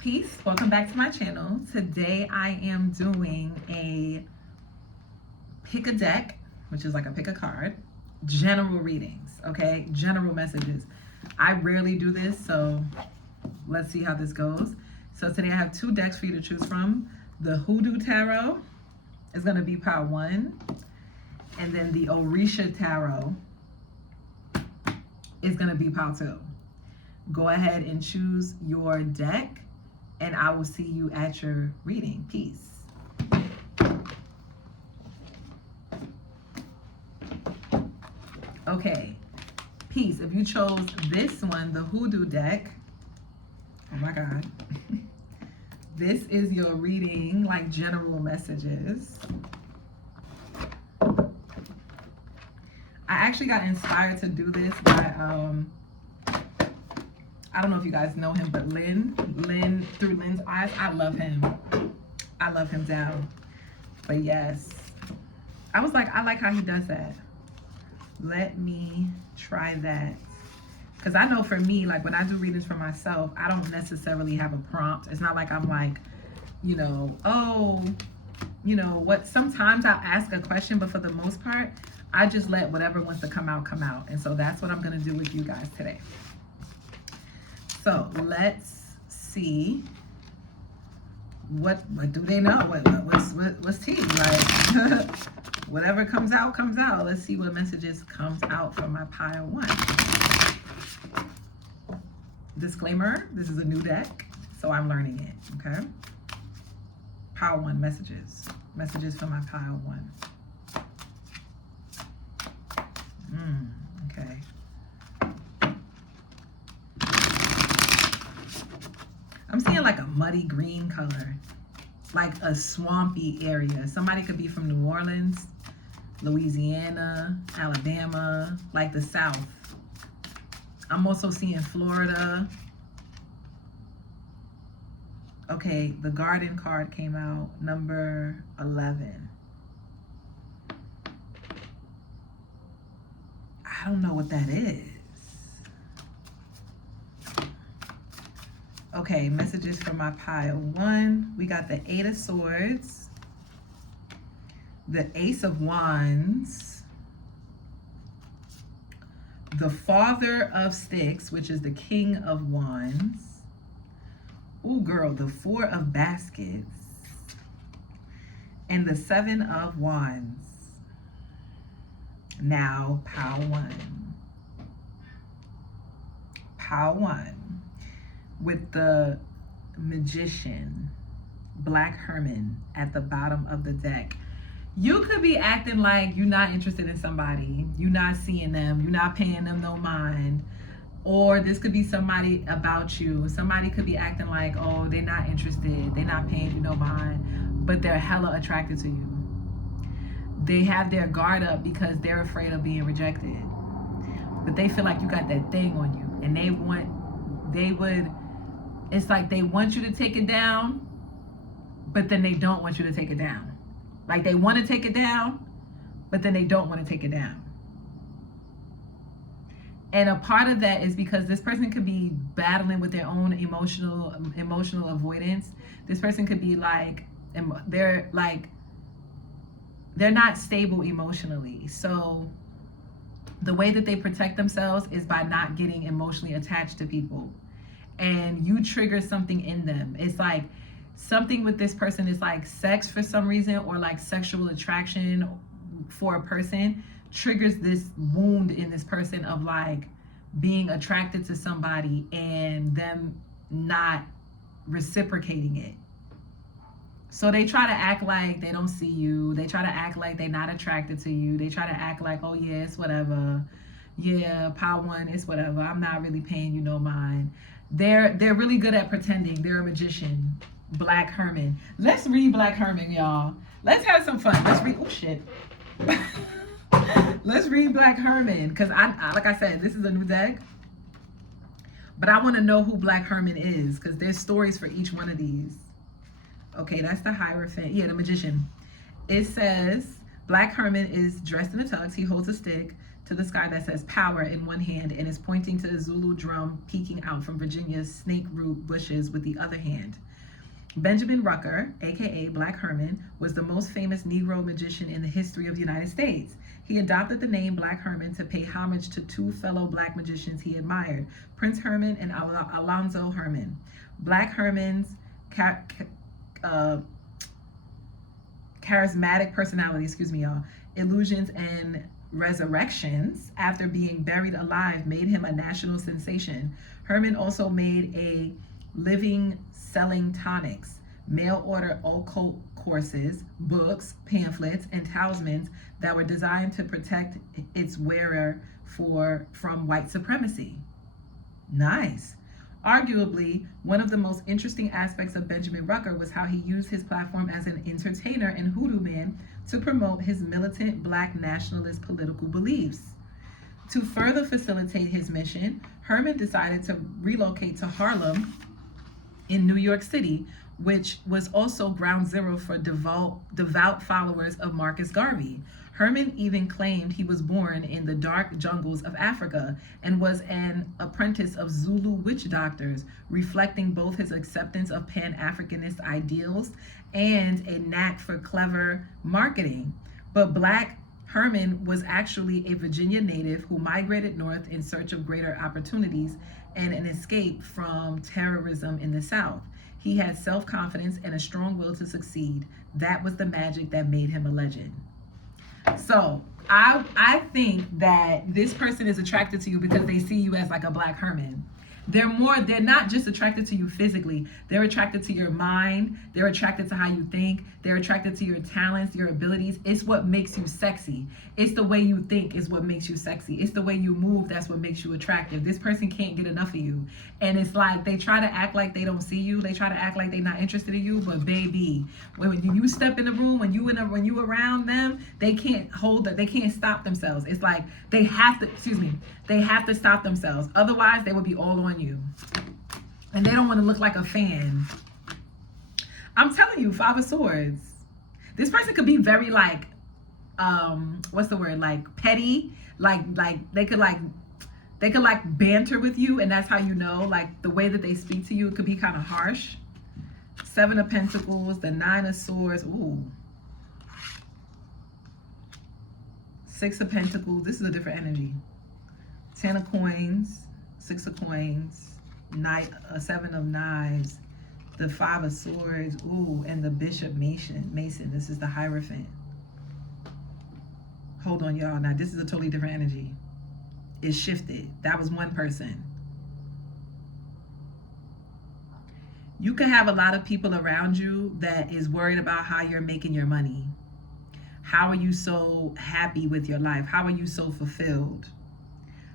Peace, welcome back to my channel. Today I am doing a pick a deck, which is like a pick a card, general readings, okay? General messages. I rarely do this, so let's see how this goes. So today I have two decks for you to choose from. The Hoodoo Tarot is gonna be pile 1, and then the Orisha Tarot is gonna be pile 2. Go ahead and choose your deck, and I will see you at your reading. Peace. Okay, peace. If you chose this one, the Hoodoo deck, oh my God. This is your reading, like general messages. I actually got inspired to do this by, I don't know if you guys know him, but Lynn, through Lynn's eyes, I love him. I love him down. But yes, I was like, I like how he does that. Let me try that. Because I know for me, like when I do readings for myself, I don't necessarily have a prompt. It's not like I'm like, you know, oh, you know what, sometimes I'll ask a question, but for the most part, I just let whatever wants to come out, come out. And so that's what I'm going to do with you guys today. So let's see what do they know? What's tea? Like whatever comes out, comes out. Let's see what messages comes out from my pile 1. Disclaimer, this is a new deck, so I'm learning it, okay? Pile 1 messages. Messages from my pile 1. Okay. I'm seeing like a muddy green color, like a swampy area. Somebody could be from New Orleans, Louisiana, Alabama, like the South. I'm also seeing Florida. Okay, the garden card came out, number 11. I don't know what that is. Okay, messages from my pile 1. We got the 8 of Swords, the Ace of Wands, the Father of Sticks, which is the King of Wands. Ooh, girl, the 4 of Baskets, and the 7 of Wands. Now, pile 1. Pile 1. With the Magician, Black Hermit at the bottom of the deck. You could be acting like you're not interested in somebody. You're not seeing them. You're not paying them no mind. Or this could be somebody about you. Somebody could be acting like, oh, they're not interested. They're not paying you no mind. But they're hella attracted to you. They have their guard up because they're afraid of being rejected. But they feel like you got that thing on you. And it's like they want you to take it down, but then they don't want you to take it down. Like they want to take it down, but then they don't want to take it down. And a part of that is because this person could be battling with their own emotional avoidance. This person could be like, they're not stable emotionally. So the way that they protect themselves is by not getting emotionally attached to people. And you trigger something in them. It's like something with this person is like sex for some reason, or like sexual attraction for a person triggers this wound in this person of like being attracted to somebody and them not reciprocating it. So they try to act like they don't see you. They try to act like they're not attracted to you. They try to act like, oh yeah, it's whatever. Yeah, pile 1, it's whatever. I'm not really paying you no mind. They're really good at pretending. They're a magician. Black Hermit. Let's read Black Hermit, y'all. Let's have some fun. Let's read, oh shit. Let's read Black Hermit, because I like I said, this is a new deck. But I want to know who Black Hermit is, because there's stories for each one of these. Okay, that's the Hierophant. Yeah, the Magician. It says, Black Hermit is dressed in a tux. He holds a stick. to the sky that says power in one hand and is pointing to the Zulu drum peeking out from Virginia's snake root bushes with the other hand. Benjamin Rucker, aka Black Herman, was the most famous Negro magician in the history of the United States. He adopted the name Black Herman to pay homage to two fellow Black magicians he admired, Prince Herman and Alonzo Herman. Black Herman's charismatic personality, illusions and resurrections after being buried alive made him a national sensation. Herman also made a living selling tonics, mail order occult courses, books, pamphlets, and talismans that were designed to protect its wearer from white supremacy. Nice. Arguably, one of the most interesting aspects of Benjamin Rucker was how he used his platform as an entertainer and hoodoo man to promote his militant Black nationalist political beliefs. To further facilitate his mission, Herman decided to relocate to Harlem in New York City, which was also ground zero for devout followers of Marcus Garvey. Herman even claimed he was born in the dark jungles of Africa and was an apprentice of Zulu witch doctors, reflecting both his acceptance of Pan-Africanist ideals and a knack for clever marketing. But Black Herman was actually a Virginia native who migrated north in search of greater opportunities and an escape from terrorism in the South. He had self-confidence and a strong will to succeed. That was the magic that made him a legend. So I think that this person is attracted to you because they see you as like a Black Herman. They're not just attracted to you physically. They're attracted to your mind. They're attracted to how you think. They're attracted to your talents, your abilities. It's what makes you sexy. It's the way you think is what makes you sexy. It's the way you move that's what makes you attractive. This person can't get enough of you. And it's like they try to act like they don't see you. They try to act like they're not interested in you. But baby, when you step in the room, when you around them, they can't stop themselves. It's like they have to stop themselves. Otherwise, they would be all on you. And they don't want to look like a fan. I'm telling you, Five of Swords. This person could be very like, like petty. Like they could banter with you, and that's how you know, like the way that they speak to you, it could be kind of harsh. Seven of Pentacles, the Nine of Swords, ooh. Six of Pentacles, this is a different energy. 10 of Coins, 6 of Coins, Seven of Knives, the Five of Swords, ooh, and the Bishop Mason. This is the Hierophant. Hold on, y'all. Now, this is a totally different energy. It shifted. That was one person. You could have a lot of people around you that is worried about how you're making your money. How are you so happy with your life? How are you so fulfilled?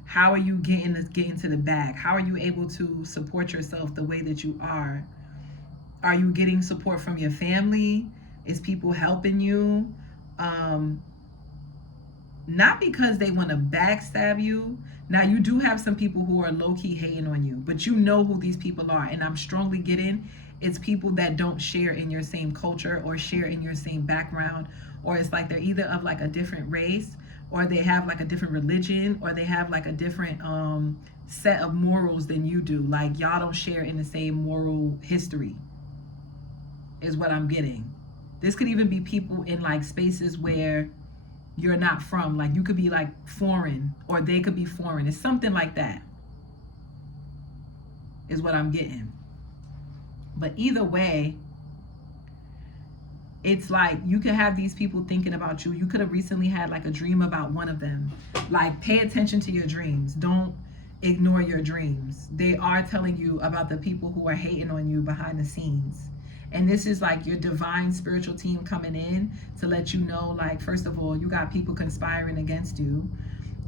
How are you getting to the bag? How are you able to support yourself the way that you are? Are you getting support from your family? Is people helping you? Not because they want to backstab you. Now, you do have some people who are low-key hating on you, but you know who these people are. And I'm strongly getting it's people that don't share in your same culture or share in your same background, or it's like they're either of like a different race, or they have like a different religion, or they have like a different set of morals than you do. Like y'all don't share in the same moral history is what I'm getting. This could even be people in like spaces where you're not from. Like you could be like foreign, or they could be foreign. It's something like that is what I'm getting. But either way, it's like you could have these people thinking about you. You could have recently had like a dream about one of them. Like pay attention to your dreams. Don't ignore your dreams. They are telling you about the people who are hating on you behind the scenes. And this is like your divine spiritual team coming in to let you know, like, first of all, you got people conspiring against you.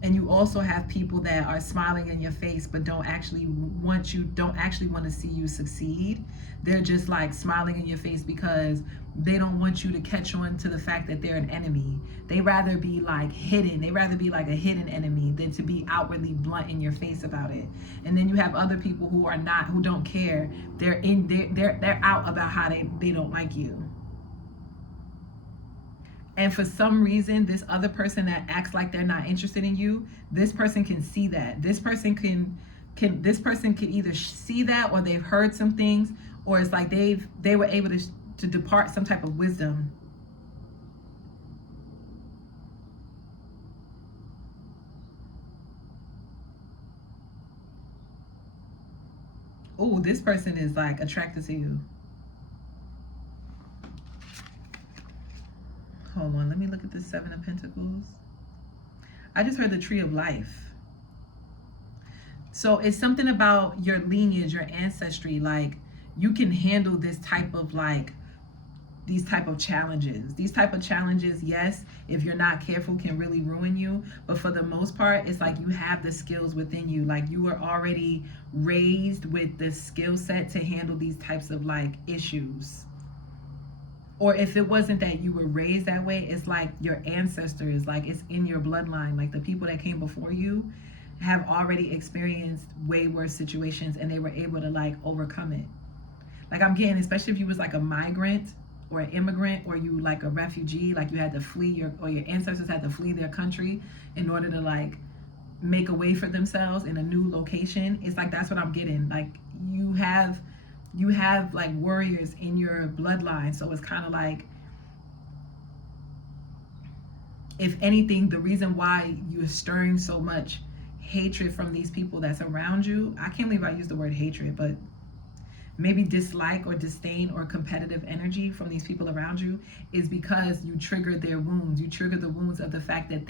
And you also have people that are smiling in your face but don't actually want to see you succeed. They're just like smiling in your face because they don't want you to catch on to the fact that they're an enemy. They rather be like hidden. They rather be like a hidden enemy than to be outwardly blunt in your face about it. And then you have other people who don't care. They're out about how they don't like you. And for some reason, this other person that acts like they're not interested in you, this person can see that. This person can either see that, or they've heard some things, or it's like they were able to depart some type of wisdom. Oh, this person is like attracted to you. Hold on, let me look at the Seven of Pentacles. I just heard the Tree of Life. So it's something about your lineage, your ancestry. Like, you can handle this type of these type of challenges. These type of challenges, yes, if you're not careful, can really ruin you. But for the most part, it's like you have the skills within you. Like, you were already raised with the skill set to handle these types of issues. Or if it wasn't that you were raised that way, it's like your ancestors, like it's in your bloodline. Like, the people that came before you have already experienced way worse situations, and they were able to overcome it. Like, I'm getting, especially if you was like a migrant or an immigrant, or you like a refugee, like you had to flee your ancestors had to flee their country in order to make a way for themselves in a new location. It's like, that's what I'm getting. Like, you have like warriors in your bloodline. So it's kind of like, if anything, the reason why you're stirring so much hatred from these people that's around you, I can't believe I used the word hatred, but maybe dislike or disdain or competitive energy from these people around you, is because you triggered their wounds. You triggered the wounds of the fact that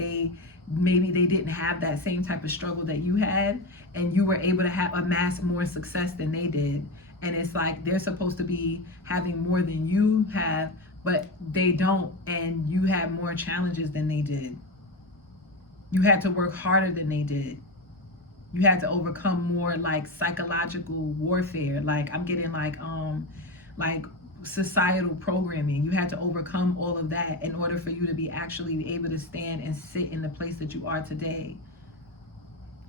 maybe they didn't have that same type of struggle that you had, and you were able to amass more success than they did. And it's like, they're supposed to be having more than you have, but they don't, and you have more challenges than they did. You had to work harder than they did. You had to overcome more psychological warfare. Like, I'm getting like societal programming. You had to overcome all of that in order for you to be actually able to stand and sit in the place that you are today.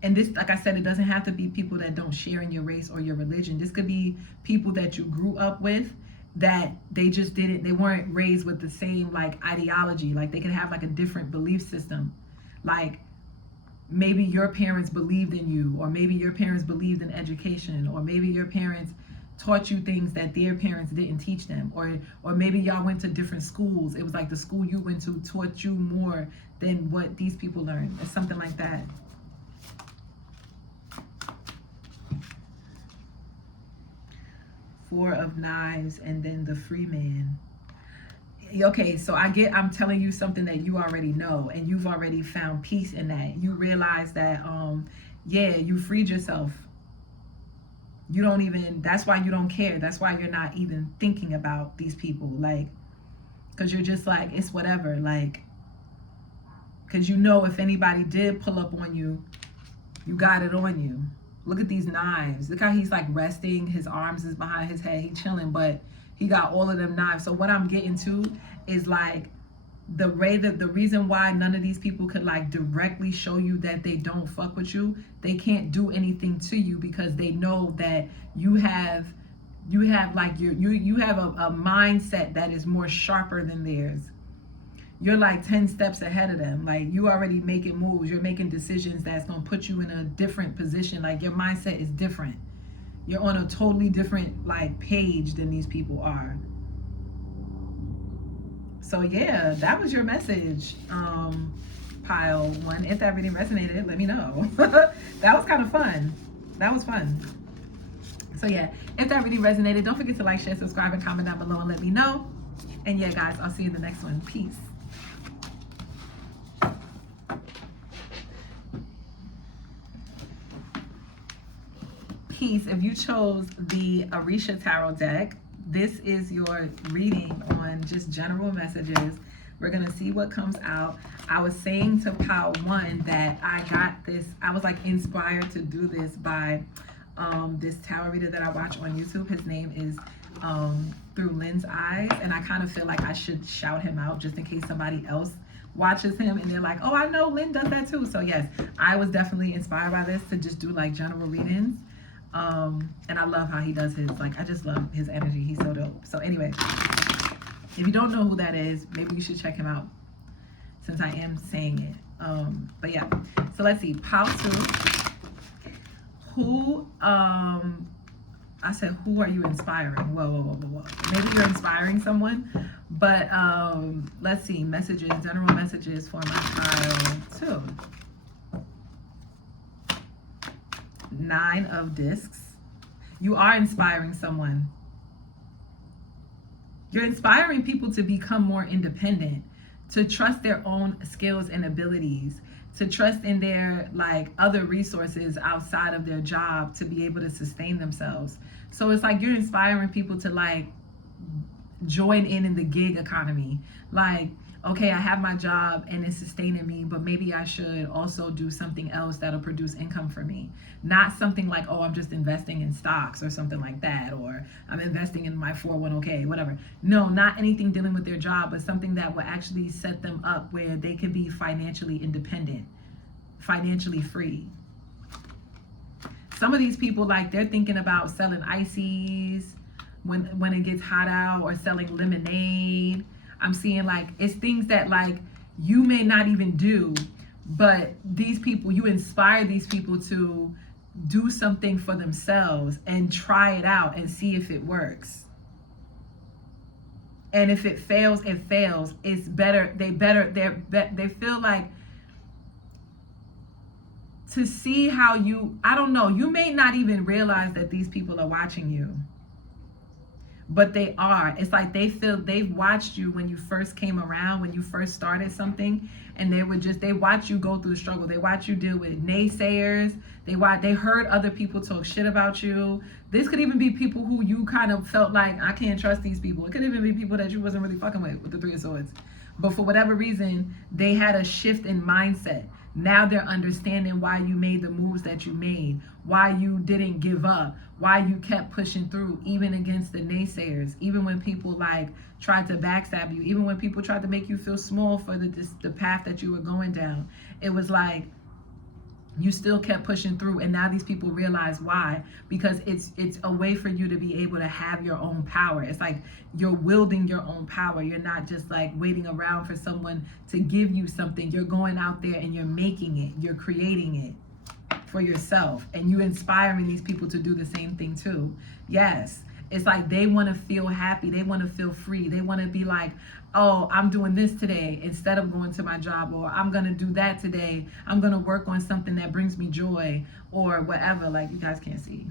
And this, like I said, it doesn't have to be people that don't share in your race or your religion. This could be people that you grew up with, that they weren't raised with the same ideology. Like, they could have a different belief system. Like, maybe your parents believed in you, or maybe your parents believed in education, or maybe your parents taught you things that their parents didn't teach them, or maybe y'all went to different schools. It was like the school you went to taught you more than what these people learned. It's something like that. Four of Knives, and then the Free Man. Okay, so I'm telling you something that you already know, and you've already found peace in that. You realize that yeah, you freed yourself. You don't even, that's why you don't care. That's why you're not even thinking about these people, because you're just like, it's whatever, because you know, if anybody did pull up on you, you got it on you. Look at these knives. Look how he's resting. His arms is behind his head. He's chilling, but he got all of them knives. So what I'm getting to is the reason why none of these people could directly show you that they don't fuck with you. They can't do anything to you because they know that you have a mindset that is more sharper than theirs. You're 10 steps ahead of them. You already making moves. You're making decisions that's going to put you in a different position. Your mindset is different. You're on a totally different page than these people are. So yeah, that was your message, pile one. If that really resonated, let me know. That was kind of fun. That was fun. So yeah, if that really resonated, don't forget to like, share, subscribe, and comment down below and let me know. And yeah, guys, I'll see you in the next one. Peace. Peace. If you chose the Orisha Tarot deck, this is your reading on just general messages. We're going to see what comes out. I was saying to pile one that I got this, I was inspired to do this by this tarot reader that I watch on YouTube. His name is Through Lynn's Eyes, and I kind of feel like I should shout him out just in case somebody else watches him and they're like, oh, I know Lynn does that too. So yes, I was definitely inspired by this to just do general readings. And I love how he does his, I just love his energy. He's so dope. So anyway, if you don't know who that is, maybe you should check him out. since I am saying it. But yeah, so let's see. Pile 2. Who, I said, who are you inspiring? Whoa. Maybe you're inspiring someone, but let's see. Messages, general messages for my pile 2. 9 of discs. You are inspiring someone. You're inspiring people to become more independent, to trust their own skills and abilities, to trust in their like other resources outside of their job to be able to sustain themselves. So it's like you're inspiring people to like join in the gig economy. Like, okay, I have my job and it's sustaining me, but maybe I should also do something else that'll produce income for me. Not something like, oh, I'm just investing in stocks or something like that, or I'm investing in my 401k, whatever. No, not anything dealing with their job, but something that will actually set them up where they can be financially independent, financially free. Some of these people, like, they're thinking about selling ices when it gets hot out, or selling lemonade. I'm seeing like it's things that like you may not even do, but these people, you inspire these people to do something for themselves and try it out and see if it works. And if it fails, it fails. It's better. They feel like to see how you, I don't know, you may not even realize that these people are watching you. But they are. It's like they feel they've watched you when you first came around, when you first started something, and they watch you go through the struggle. They watch you deal with naysayers. They heard other people talk shit about you. This could even be people who you kind of felt like, I can't trust these people. It could even be people that you wasn't really fucking with the 3 of Swords. But for whatever reason, they had a shift in mindset. Now they're understanding why you made the moves that you made, why you didn't give up, why you kept pushing through, even against the naysayers, even when people like tried to backstab you, even when people tried to make you feel small for the path that you were going down. It was like you still kept pushing through, and now these people realize why, because it's a way for you to be able to have your own power. It's like you're wielding your own power. You're not just like waiting around for someone to give you something. You're going out there and you're making it, you're creating it for yourself, and you inspiring these people to do the same thing too. Yes, it's like they want to feel happy, they want to feel free, they want to be like, oh, I'm doing this today instead of going to my job, or I'm gonna do that today, I'm gonna work on something that brings me joy, or whatever. Like, you guys can't see.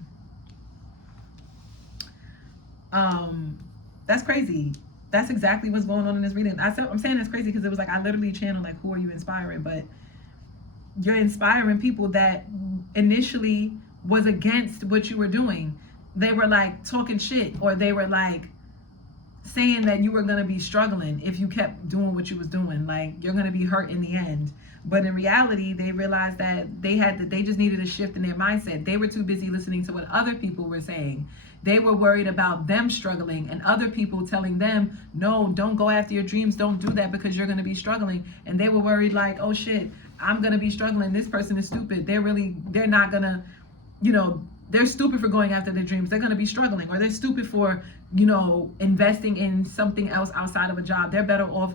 That's crazy. That's exactly what's going on in this reading. I'm saying it's crazy because it was like I literally channeled like, who are you inspiring? But you're inspiring people that initially was against what you were doing. They were like talking shit, or they were like saying that you were going to be struggling if you kept doing what you was doing. Like, you're going to be hurt in the end. But in reality, they realized that they just needed a shift in their mindset. They were too busy listening to what other people were saying. They were worried about them struggling and other people telling them, no, don't go after your dreams. Don't do that because you're going to be struggling. And they were worried like, oh shit, I'm going to be struggling. This person is stupid. They're not going to, they're stupid for going after their dreams. They're going to be struggling, or they're stupid for, investing in something else outside of a job. They're better off,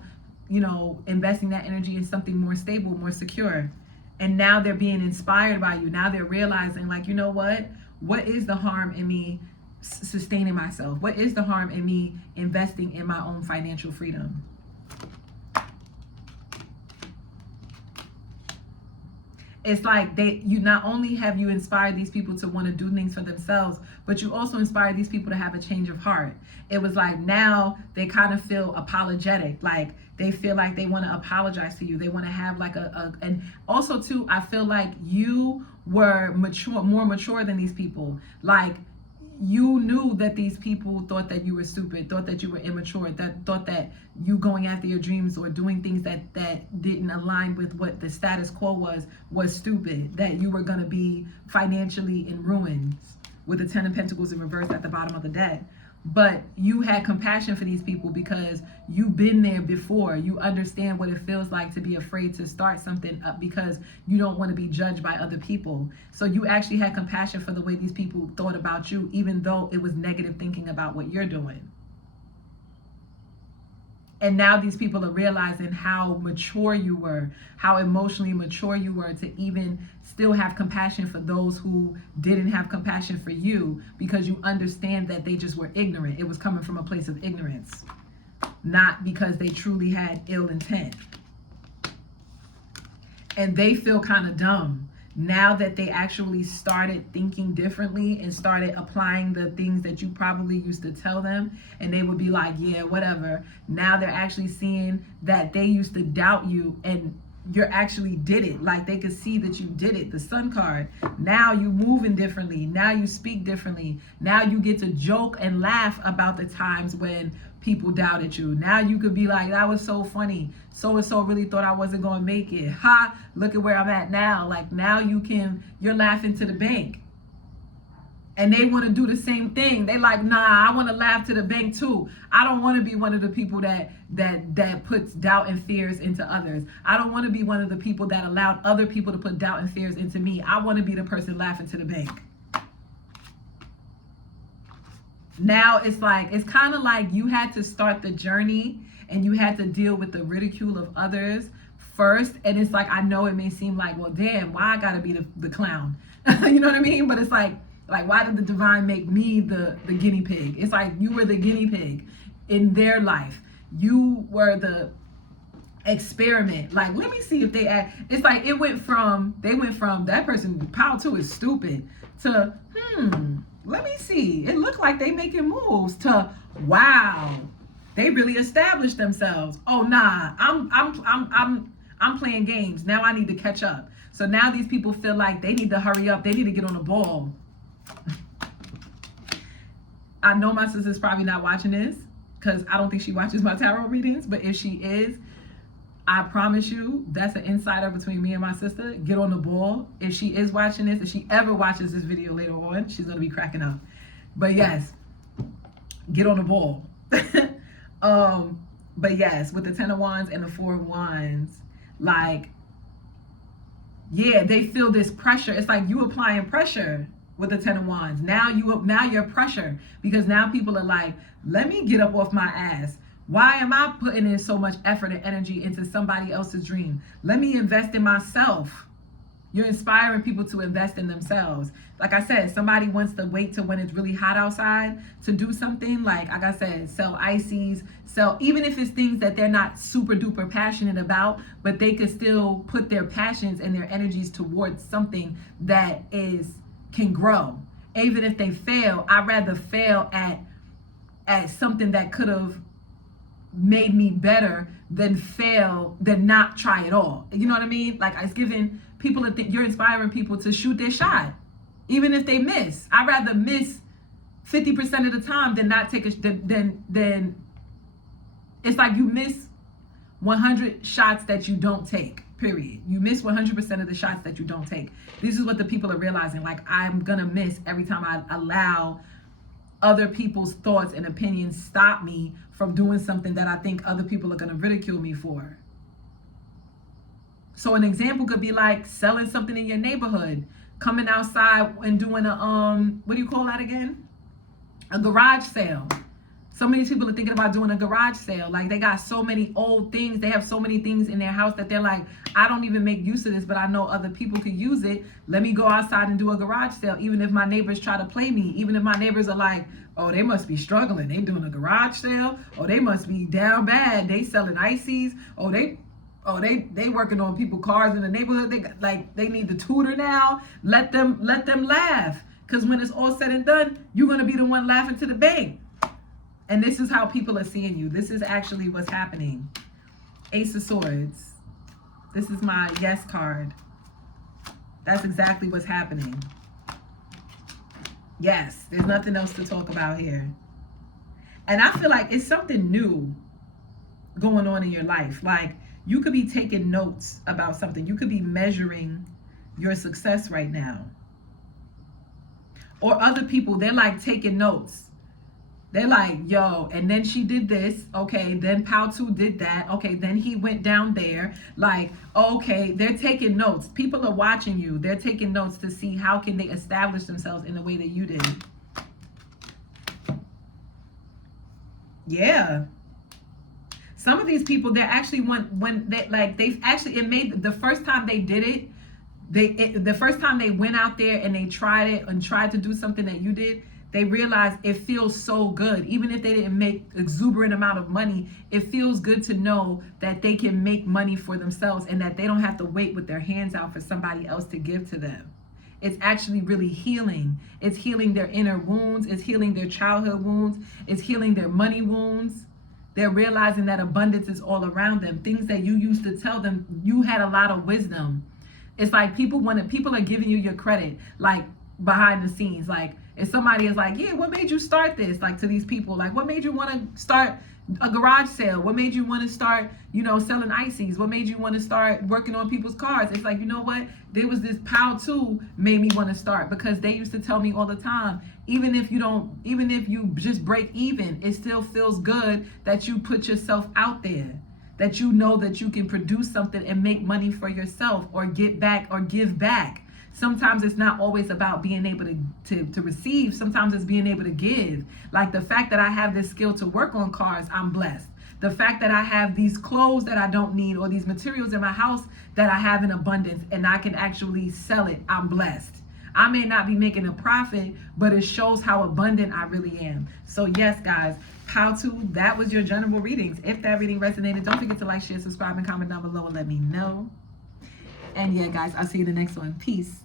investing that energy in something more stable, more secure. And now they're being inspired by you. Now they're realizing like, you know what is the harm in me sustaining myself? What is the harm in me investing in my own financial freedom? It's like you not only have you inspired these people to want to do things for themselves, but you also inspired these people to have a change of heart. It was like now they kind of feel apologetic, like they feel like they want to apologize to you. They want to have like and also too, I feel like you were more mature than these people. Like, you knew that these people thought that you were stupid, thought that you were immature, thought that you going after your dreams or doing things that didn't align with what the status quo was stupid, that you were going to be financially in ruins, with the 10 of Pentacles in reverse at the bottom of the deck. But you had compassion for these people because you've been there before. You understand what it feels like to be afraid to start something up because you don't want to be judged by other people. So you actually had compassion for the way these people thought about you, even though it was negative thinking about what you're doing. And now these people are realizing how mature you were, how emotionally mature you were to even still have compassion for those who didn't have compassion for you, because you understand that they just were ignorant. It was coming from a place of ignorance, not because they truly had ill intent. And they feel kind of dumb now that they actually started thinking differently and started applying the things that you probably used to tell them, and they would be like, yeah, whatever. Now they're actually seeing that they used to doubt you and you actually did it. Like, they could see that you did it. The sun card. Now you moving differently. Now you speak differently. Now you get to joke and laugh about the times when people doubted you. Now you could be like, that was so funny. So-and-so really thought I wasn't going to make it. Ha, look at where I'm at now. Like, now you're laughing to the bank. And they want to do the same thing. They like, nah, I want to laugh to the bank too. I don't want to be one of the people that puts doubt and fears into others. I don't want to be one of the people that allowed other people to put doubt and fears into me. I want to be the person laughing to the bank. Now it's kind of like you had to start the journey and you had to deal with the ridicule of others first. And it's like, I know it may seem like, well, damn, why I gotta be the clown? You know what I mean? But it's like, why did the divine make me the guinea pig? It's like, you were the guinea pig in their life. You were the experiment. Like, let me see if they act. It's like they went from that person, power 2 is stupid, to let me see, it looked like they making moves, to wow, they really established themselves. Oh nah, I'm playing games. Now I need to catch up. So now these people feel like they need to hurry up. They need to get on the ball. I know my sister's probably not watching this because I don't think she watches my tarot readings, but if she is, I promise you, that's an insider between me and my sister. Get on the ball. If she is watching this, if she ever watches this video later on, she's going to be cracking up. But yes, get on the ball. But yes, with the 10 of Wands and the 4 of Wands, like, yeah, they feel this pressure. It's like you applying pressure with the 10 of Wands. Now you're pressure, because now people are like, let me get up off my ass. Why am I putting in so much effort and energy into somebody else's dream? Let me invest in myself. You're inspiring people to invest in themselves. Like I said, somebody wants to wait till when it's really hot outside to do something. Like I said, sell ices, even if it's things that they're not super duper passionate about, but they could still put their passions and their energies towards something that can grow. Even if they fail, I'd rather fail at something that could have made me better than not try at all. You know what I mean? Like, it's giving people you're inspiring people to shoot their shot, even if they miss. I'd rather miss 50% of the time than not take than it's like you miss 100 shots that you don't take, period. You miss 100% of the shots that you don't take. This is what the people are realizing. Like, I'm gonna miss every time I allow other people's thoughts and opinions stop me from doing something that I think other people are gonna ridicule me for. So an example could be like selling something in your neighborhood, coming outside and doing a what do you call that again? A garage sale. So many people are thinking about doing a garage sale. Like, they got so many old things. They have so many things in their house that they're like, I don't even make use of this, but I know other people could use it. Let me go outside and do a garage sale. Even if my neighbors try to play me, even if my neighbors are like, oh, they must be struggling. They doing a garage sale. Oh, they must be down bad. They selling ices. They working on people's cars in the neighborhood. They need the tutor now. Let them laugh. Because when it's all said and done, you're going to be the one laughing to the bank. And this is how people are seeing you. This is actually what's happening. Ace of Swords. This is my yes card. That's exactly what's happening. Yes, there's nothing else to talk about here. And I feel like it's something new going on in your life. Like, you could be taking notes about something. You could be measuring your success right now. Or other people, they're like taking notes. They're like, yo, and then she did this. Okay, then Pao2 did that. Okay, then he went down there. Like, okay, they're taking notes. People are watching you. They're taking notes to see how can they establish themselves in the way that you did. Yeah. Some of these people, they're actually when they like they've actually it made the first time they did it, the first time they went out there and they tried it and tried to do something that you did, they realized it feels so good. Even if they didn't make exuberant amount of money, it feels good to know that they can make money for themselves and that they don't have to wait with their hands out for somebody else to give to them. It's actually really healing. It's healing their inner wounds. It's healing their childhood wounds. It's healing their money wounds. They're realizing that abundance is all around them. Things that you used to tell them, you had a lot of wisdom. It's like people are giving you your credit, like behind the scenes. Like if somebody is like, yeah, what made you start this? Like to these people, like what made you want to start a garage sale? What made you want to start, selling ices? What made you want to start working on people's cars? It's like, you know what? There was this Pow 2 made me want to start, because they used to tell me all the time, even if you just break even, it still feels good that you put yourself out there, that you know that you can produce something and make money for yourself or get back or give back. Sometimes it's not always about being able to receive. Sometimes it's being able to give. Like the fact that I have this skill to work on cars, I'm blessed. The fact that I have these clothes that I don't need, or these materials in my house that I have in abundance and I can actually sell it, I'm blessed. I may not be making a profit, but it shows how abundant I really am. So yes, guys, how to, that was your general readings. If that reading resonated, don't forget to like, share, subscribe, and comment down below and let me know. And yeah, guys, I'll see you in the next one. Peace.